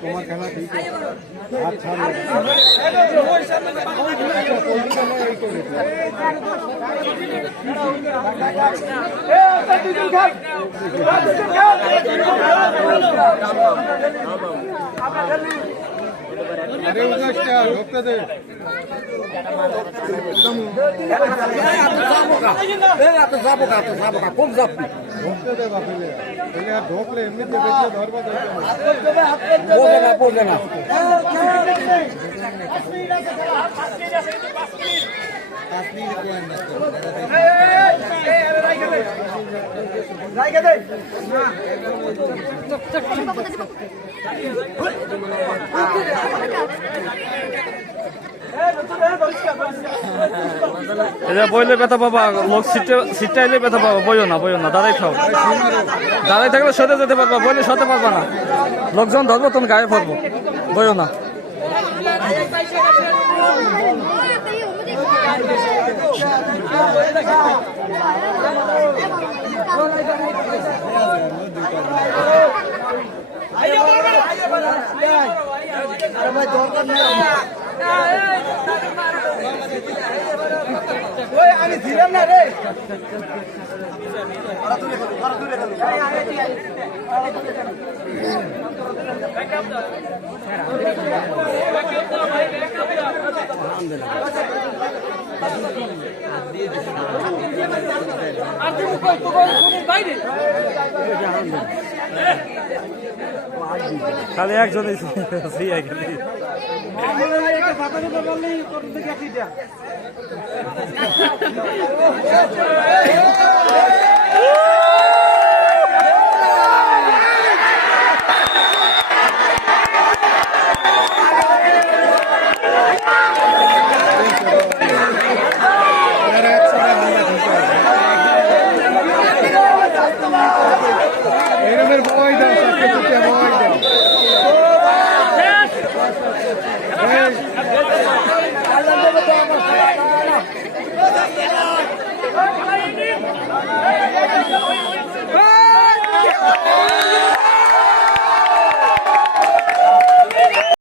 তোমার খেলা ঠিক আচ্ছা ঢুকতে দে কম যাবি ঢুকতে দে বাপেলে আর ঢোকলে এমনিতে বেঁচে ধরবা বোঝে না বইলে ব্যথা পাবা, লোক সিটটা এলে ব্যথা পাবা। বইও না, দাঁড়াই থাও। দাঁড়াই থাকলে সরে যেতে পারবা, বইলে সতে পারবা না। লোকজন ধরবো তখন গায়ে পড়বো। বইও না। আমি ছিলাম না রে খালি একজনই